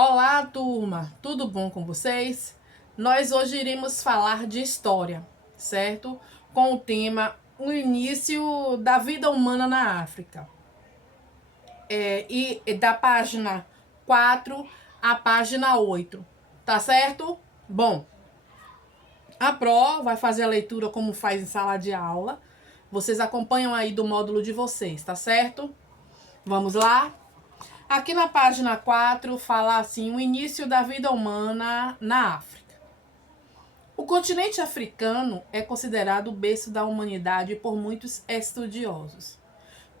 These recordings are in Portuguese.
Olá, turma! Tudo bom com vocês? Nós hoje iremos falar de história, certo? Com o tema O início da vida humana na África. E da página 4 à página 8, tá certo? Bom, a Pro vai fazer a leitura como faz em sala de aula. Vocês acompanham aí do módulo de vocês, tá certo? Vamos lá? Aqui na página 4 fala assim: o início da vida humana na África. O continente africano é considerado o berço da humanidade por muitos estudiosos,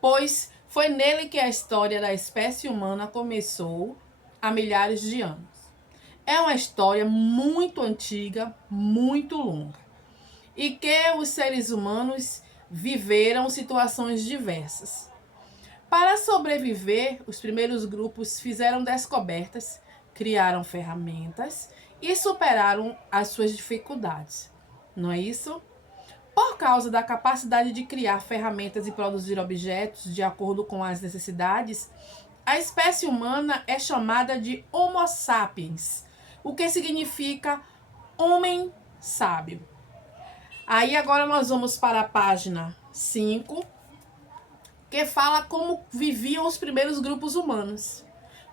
pois foi nele que a história da espécie humana começou há milhares de anos. É uma história muito antiga, muito longa, e que os seres humanos viveram situações diversas. Para sobreviver, os primeiros grupos fizeram descobertas, criaram ferramentas e superaram as suas dificuldades. Não é isso? Por causa da capacidade de criar ferramentas e produzir objetos de acordo com as necessidades, a espécie humana é chamada de Homo sapiens, o que significa homem sábio. Aí agora nós vamos para a página 5, que fala como viviam os primeiros grupos humanos.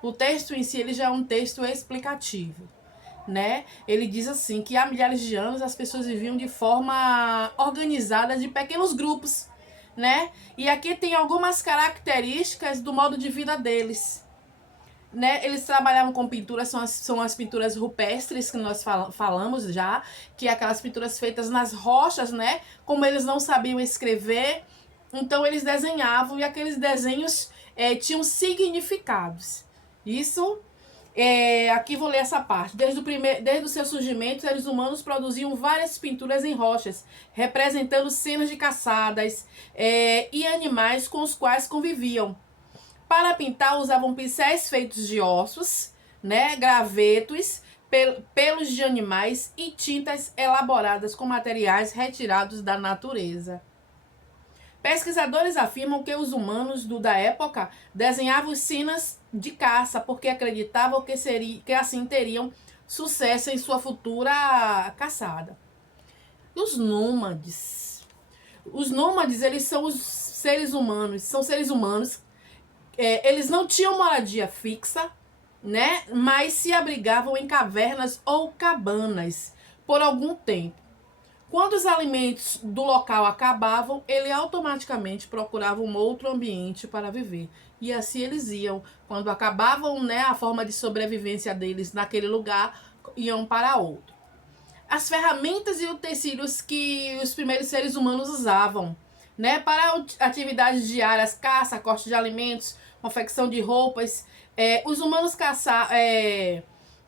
O texto em si ele já é um texto explicativo, né? Ele diz assim que há milhares de anos as pessoas viviam de forma organizada de pequenos grupos, né? E aqui tem algumas características do modo de vida deles. Né, eles trabalhavam com pinturas, são as pinturas rupestres que nós falamos já, que é aquelas pinturas feitas nas rochas, né? Como eles não sabiam escrever, então eles desenhavam e aqueles desenhos tinham significados. Isso, aqui vou ler essa parte. Desde o seu surgimento, os seres humanos produziam várias pinturas em rochas, representando cenas de caçadas e animais com os quais conviviam. Para pintar, usavam pincéis feitos de ossos, né, gravetos, pelos de animais e tintas elaboradas com materiais retirados da natureza. Pesquisadores afirmam que os humanos da época desenhavam cenas de caça porque acreditavam que assim teriam sucesso em sua futura caçada. Os nômades. Os nômades, eles são os seres humanos, eles não tinham moradia fixa, né? Mas se abrigavam em cavernas ou cabanas por algum tempo. Quando os alimentos do local acabavam, ele automaticamente procurava um outro ambiente para viver. E assim eles iam. Quando acabavam, né, a forma de sobrevivência deles naquele lugar, iam para outro. As ferramentas e utensílios que os primeiros seres humanos usavam, né, para atividades diárias, caça, corte de alimentos, confecção de roupas. Os humanos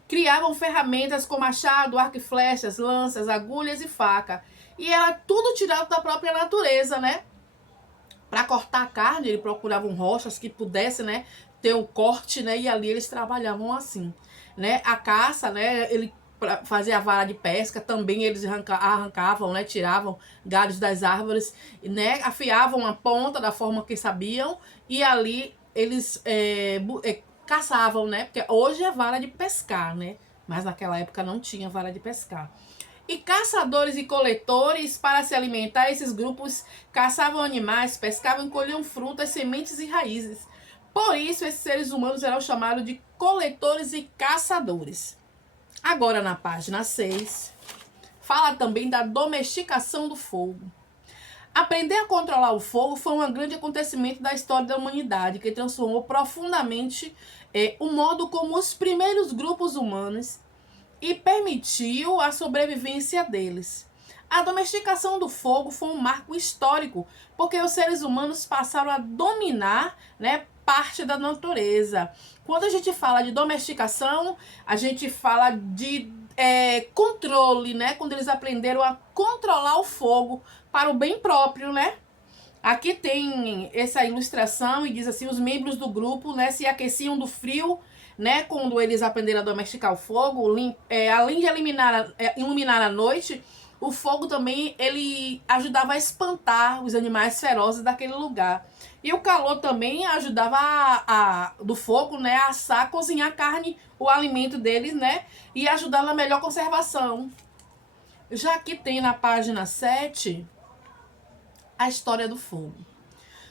criavam ferramentas com machado, arco e flechas, lanças, agulhas e faca. E era tudo tirado da própria natureza, né? Para cortar a carne, eles procuravam rochas que pudessem, né, ter o corte, né? E ali eles trabalhavam assim, né? A caça, né? Ele para fazer a vara de pesca, também eles arrancavam, né, tiravam galhos das árvores, né, afiavam a ponta da forma que sabiam e ali eles caçavam, né, porque hoje é vara de pescar, né, mas naquela época não tinha vara de pescar. E caçadores e coletores, para se alimentar, esses grupos caçavam animais, pescavam e colhiam frutas, sementes e raízes. Por isso, esses seres humanos eram chamados de coletores e caçadores. Agora, na página 6, fala também da domesticação do fogo. Aprender a controlar o fogo foi um grande acontecimento da história da humanidade, que transformou profundamente o modo como os primeiros grupos humanos e permitiu a sobrevivência deles. A domesticação do fogo foi um marco histórico, porque os seres humanos passaram a dominar, né, parte da natureza. Quando a gente fala de domesticação, a gente fala de controle, né? Quando eles aprenderam a controlar o fogo para o bem próprio, né? Aqui tem essa ilustração e diz assim: os membros do grupo, né, se aqueciam do frio, né, quando eles aprenderam a domesticar o fogo, além de iluminar a noite, o fogo também ele ajudava a espantar os animais ferozes daquele lugar. E o calor também ajudava do fogo, né, a assar, cozinhar a carne, o alimento deles, né, e ajudar na melhor conservação. Já aqui tem na página 7 a história do fogo.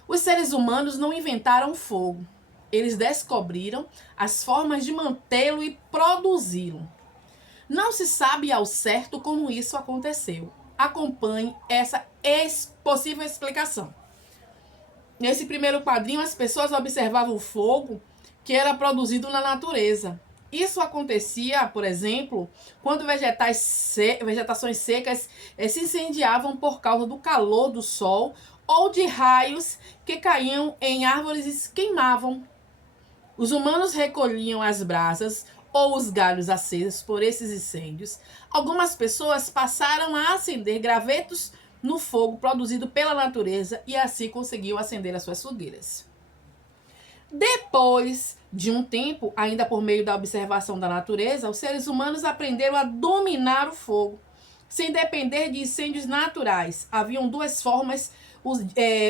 Os seres humanos não inventaram o fogo. Eles descobriram as formas de mantê-lo e produzi-lo. Não se sabe ao certo como isso aconteceu. Acompanhe essa possível explicação. Nesse primeiro quadrinho, as pessoas observavam o fogo que era produzido na natureza. Isso acontecia, por exemplo, quando vegetações secas se incendiavam por causa do calor do sol ou de raios que caíam em árvores e queimavam. Os humanos recolhiam as brasas ou os galhos acesos por esses incêndios. Algumas pessoas passaram a acender gravetos no fogo produzido pela natureza e assim conseguiu acender as suas fogueiras. Depois de um tempo, ainda por meio da observação da natureza, os seres humanos aprenderam a dominar o fogo, sem depender de incêndios naturais. Haviam duas formas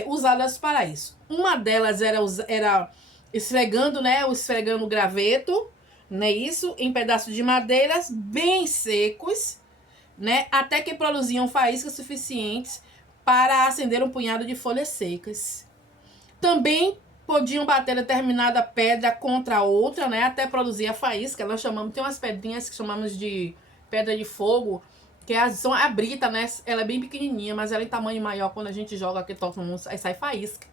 usadas para isso. Uma delas era esfregando, né, esfregando o graveto, né, isso, em pedaços de madeiras bem secos, né, até que produziam faíscas suficientes para acender um punhado de folhas secas. Também podiam bater determinada pedra contra outra, né, até produzir a faísca. Nós chamamos, tem umas pedrinhas que chamamos de pedra de fogo, que são a brita, né, ela é bem pequenininha, mas ela é em tamanho maior. Quando a gente joga aqui, aí sai faísca.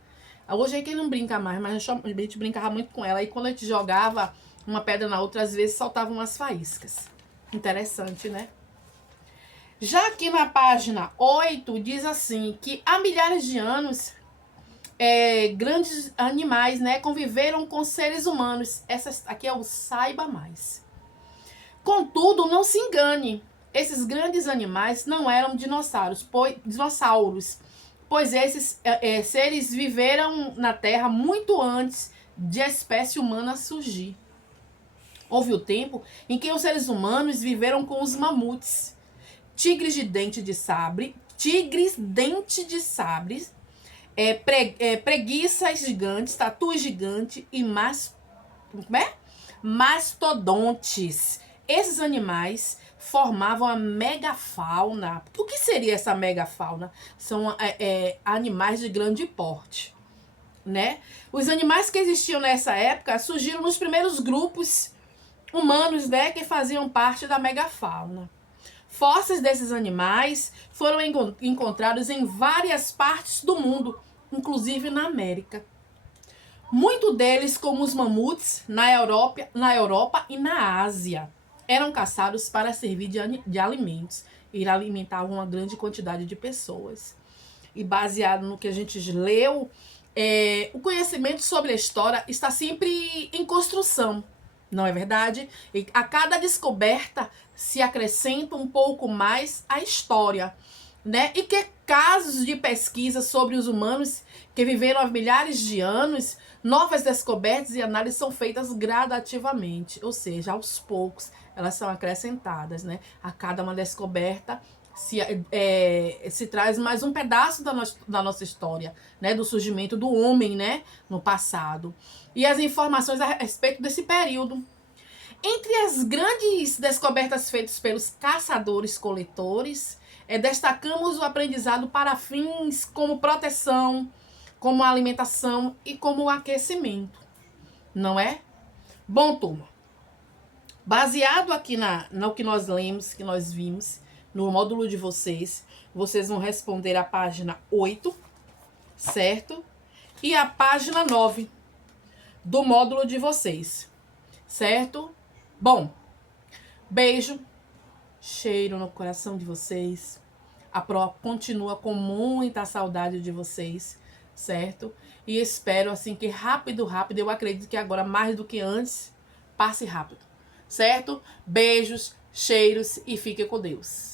Hoje é que não brinca mais, mas a gente brincava muito com ela. E quando a gente jogava uma pedra na outra, às vezes saltavam umas faíscas. Interessante, né? Já aqui na página 8 diz assim, que há milhares de anos grandes animais, né, conviveram com seres humanos. Essa aqui é o saiba mais. Contudo, não se engane, esses grandes animais não eram dinossauros, pois esses seres viveram na Terra muito antes de a espécie humana surgir. Houve o tempo em que os seres humanos viveram com os mamutes, tigres dente de sabre, preguiças gigantes, tatus gigante e mastodontes. Esses animais formavam a megafauna. O que seria essa megafauna? São animais de grande porte, né? Os animais que existiam nessa época surgiram nos primeiros grupos humanos, né, que faziam parte da megafauna. Fósseis desses animais foram encontrados em várias partes do mundo, inclusive na América. Muitos deles, como os mamutes, na Europa e na Ásia, eram caçados para servir de alimentos e alimentavam uma grande quantidade de pessoas. E baseado no que a gente leu, o conhecimento sobre a história está sempre em construção, não é verdade? E a cada descoberta se acrescenta um pouco mais a história, né? E que casos de pesquisa sobre os humanos que viveram há milhares de anos, novas descobertas e análises são feitas gradativamente, ou seja, aos poucos elas são acrescentadas, né? A cada uma descoberta se traz mais um pedaço da nossa história, né? Do surgimento do homem, né? No passado. E as informações a respeito desse período. Entre as grandes descobertas feitas pelos caçadores-coletores, destacamos o aprendizado para fins como proteção, como alimentação e como aquecimento, não é? Bom, turma, baseado aqui no que nós lemos, que nós vimos, no módulo de vocês vão responder a página 8, certo? E a página 9 do módulo de vocês, certo? Bom, beijo, cheiro no coração de vocês. A Pro continua com muita saudade de vocês, certo? E espero assim que rápido, eu acredito que agora mais do que antes, passe rápido, certo? Beijos, cheiros e fique com Deus.